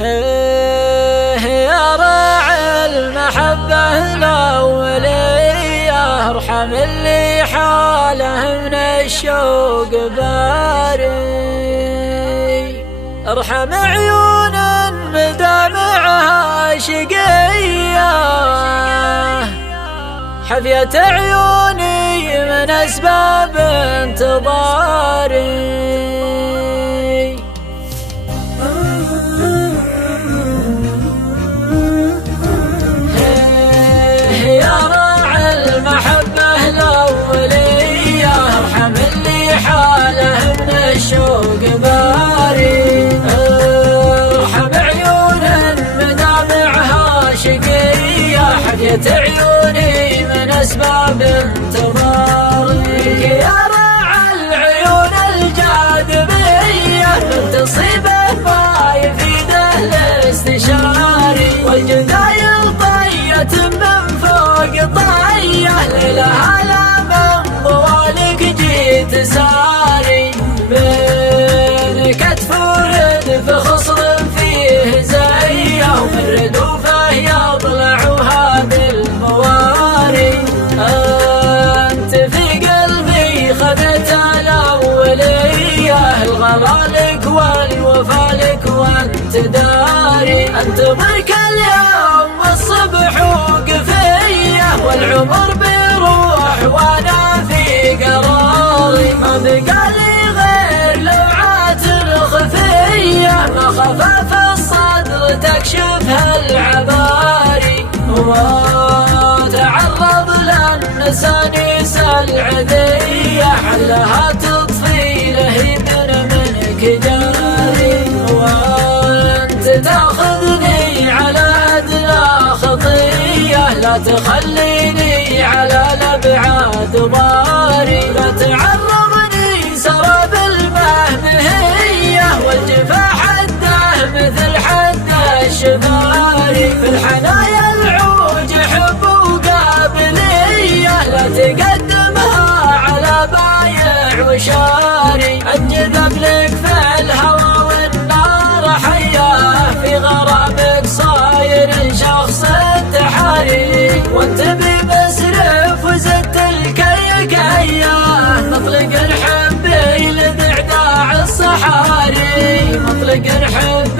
يا راعي المحبة الأولية، ارحم اللي حاله من الشوق باري، ارحم عيون مدامعها شقية، حفية عيوني من أسباب انتظاري. يا راعي المحبة الأولية، ارحم اللي حاله من الشوق باري، ارحم عيون مدامعها شقية، حفية عيوني من أسباب انتظاري. يا راعي العيون الجاذبية، من تصيبه ما يفيده الاستشاري، والجدايل طية من فوق طية، ليلها لا من ضوالك جيت ساري، بين كتف وردف خصر فيه زيه، ومن ردوفه يضلعها بالمواري. أنت في قلبي خذت الأولية، الغلالك والوفالك وانت داري، انتظرك اليوم والصبح وقفية، والعمر بيروح وانا في قراري، ما بقالي غير لوعات خفية، ما خفاف الصدر تكشفها العباري، وتعرض للنسانيس العذية، حلها تطفي لهيب منك جاري، وانت تاخذني على أدنى خطية، لا تخليني على الأبعاد ضاري، لا تعرضني سراب المهمهية، والجفا حده مثل حد الشفاري، في الحنايا العوج حب وقابلية، لا تقدمها على بايع وشاري، انجذب لك في الهوى والنار حياه، في غرامك صاير شخص التحاري، وانت بمسرف وزدت الكيك اياه، مطلق الحب لذعداع الصحاري، مطلق الحب